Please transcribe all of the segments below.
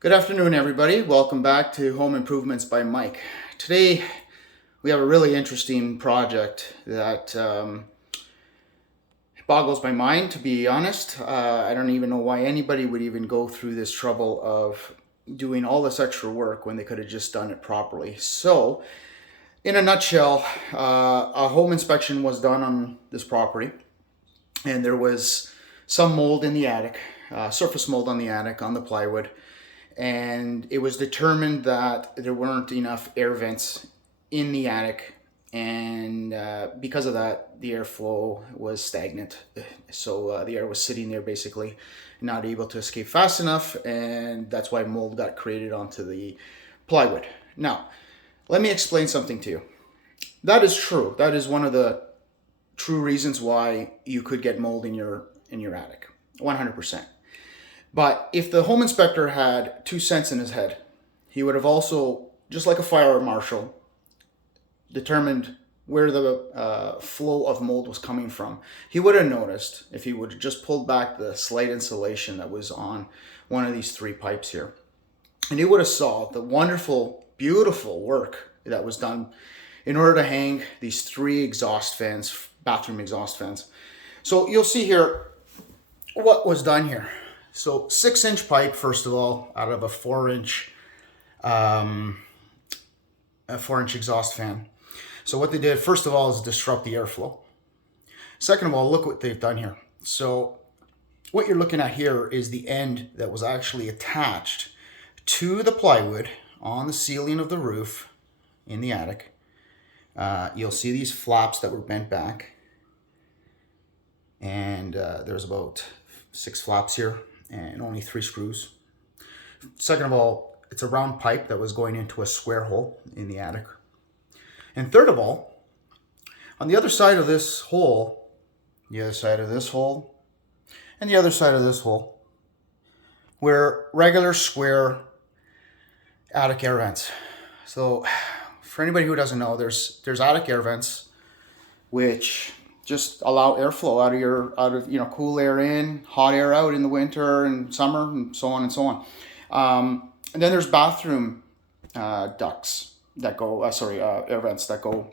Good afternoon, everybody. Welcome back to Home Improvements by Mike. Today, we have a really interesting project that boggles my mind, to be honest. I don't even know why anybody would even go through this trouble of doing all this extra work when they could have just done it properly. So, in a nutshell, a home inspection was done on this property, and there was some mold in the attic, surface mold on the attic, on the plywood. And it was determined that there weren't enough air vents in the attic, and because of that, the airflow was stagnant. So the air was sitting there basically, not able to escape fast enough, and that's why mold got created onto the plywood. Now, let me explain something to you. That is true. That is one of the true reasons why you could get mold in your attic, 100%. But if the home inspector had 2 cents in his head, he would have also, just like a fire marshal, determined where the flow of mold was coming from. He would have noticed if he would have just pulled back the slight insulation that was on one of these 3 pipes here. And he would have saw the wonderful, beautiful work that was done in order to hang these 3 exhaust fans, bathroom exhaust fans. So you'll see here what was done here. So 6-inch pipe, first of all, out of a 4-inch exhaust fan. So what they did, first of all, is disrupt the airflow. Second of all, look what they've done here. So what you're looking at here is the end that was actually attached to the plywood on the ceiling of the roof in the attic. You'll see these flaps that were bent back. And there's about 6 flaps here and only 3 screws. Second of all, it's a round pipe that was going into a square hole in the attic. And third of all, on the other side of this hole, the other side of this hole, and the other side of this hole, were regular square attic air vents. So for anybody who doesn't know, there's attic air vents which just allow airflow out of cool air in, hot air out in the winter and summer, and so on and so on. And then there's bathroom ducts that go, air vents that go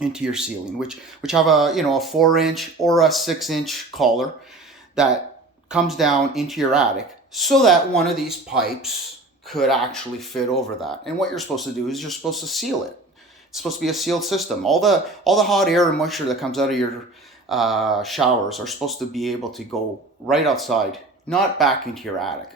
into your ceiling, which have a 4-inch or a 6-inch collar that comes down into your attic, so that one of these pipes could actually fit over that. And what you're supposed to do is you're supposed to seal it. It's supposed to be a sealed system. All the hot air and moisture that comes out of your showers are supposed to be able to go right outside, not back into your attic.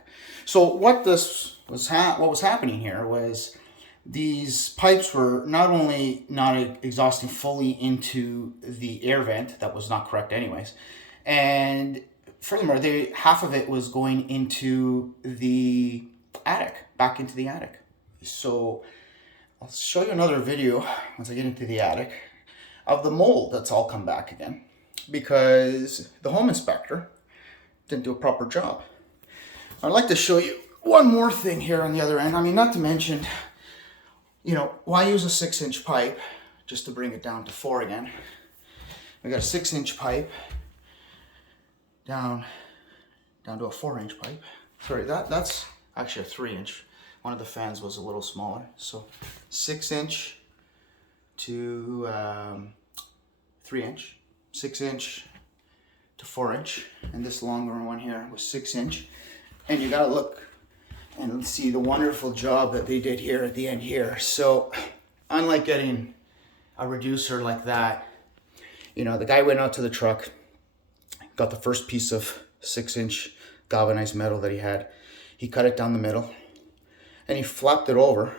So what was happening here was these pipes were not only not exhausting fully into the air vent, that was not correct anyways, and furthermore, half of it was going into the attic, back into the attic. So I'll show you another video once I get into the attic of the mold that's all come back again, because the home inspector didn't do a proper job. I'd like to show you one more thing here on the other end. I mean, not to mention, why use a 6-inch pipe just to bring it down to 4 again? We got a 6-inch pipe down to a 4-inch pipe. Sorry, that's actually a 3-inch. One of the fans was a little smaller, so 6-inch to 3-inch, 6-inch to 4-inch, and this longer one here was 6-inch. And you gotta look and see the wonderful job that they did here at the end here. So unlike getting a reducer like that, the guy went out to the truck, got the first piece of 6-inch galvanized metal that he had, he cut it down the middle, and he flapped it over,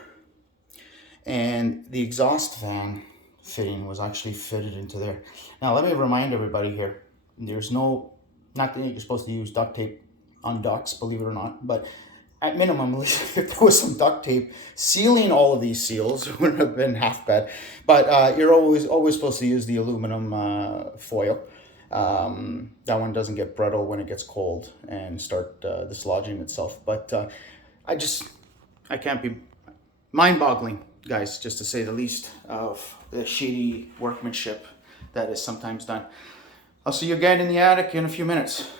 and the exhaust fan fitting was actually fitted into there. Now let me remind everybody here, there's not that you're supposed to use duct tape on ducts, believe it or not, but at minimum, if there was some duct tape sealing all of these seals, it wouldn't have been half bad. But you're always supposed to use the aluminum foil. That one doesn't get brittle when it gets cold and start dislodging itself. But I can't be mind-boggling, guys, just to say the least, of the shady workmanship that is sometimes done. I'll see you again in the attic in a few minutes.